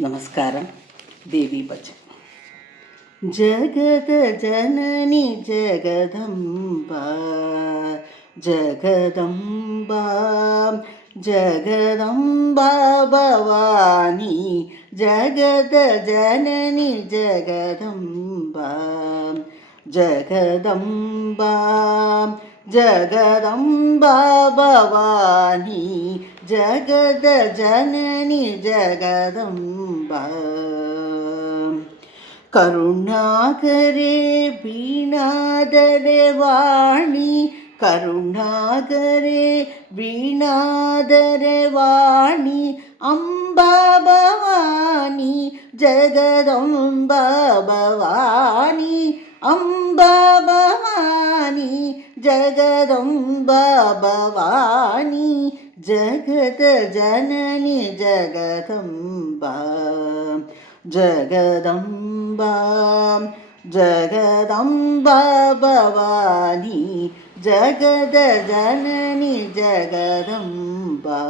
नमस्कारं देवी भजन जगद जननी जगदम्बा जगदम्बा जगदम्बा भवानी जगद जननी जगदम्बा जगदम्बा जगदम्बा भवानी जगद जननी जगदम्बा करुणाकरे वीणाधरे वाणी करुणाकरे वीणाधरे वाणी अम्बा भवानी जगदम्बा भवानी अम्बा भवानी जगदम्बा भवानी जगद जननी जगदम्बा जगदम्बा जगदम्बा भवानी जगद जननी जगदम्बा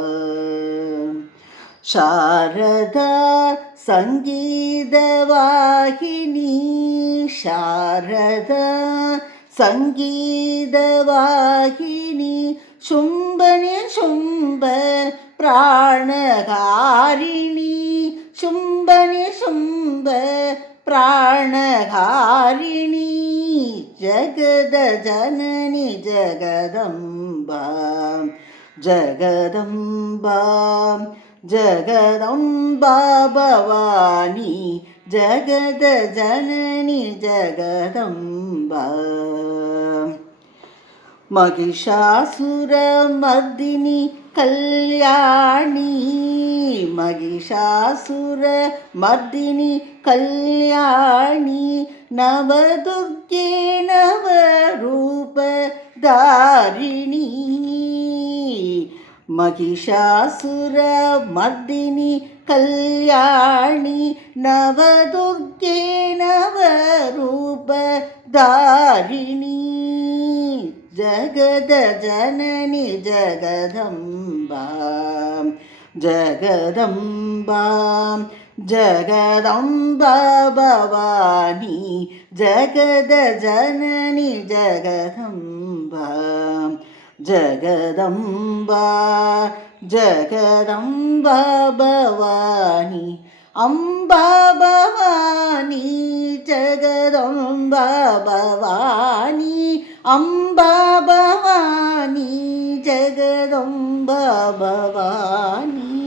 शारदा संगीतवाहिनी शारदा संगीतवाहिनी शुम्भनि शुम्भ प्राणकारिणी शुम्भनि शुम्भ प्राणकारिणी जगद जननी जगदम्बा जगदम्बा जगदम्बा भवानी जगद जननी जगदम्बा महिषासुरमर्दिनी कल्याणी महिषासुरमर्दिनी कल्याणी नवदुर्गे नवरूपधारिणी महिषासुरमर्दिनी कल्याणी नवदुर्गे नवरूपधारिणी जगद जननी जगदम्बा जगदम्बा जगदम्बा भवानी जगद जननी जगदम्बा जगदम्बा जगदम्बा भवानी अम्बा भवानी जगदम्बा भवानी अम्बा भवानी जगदम्बा भवानी।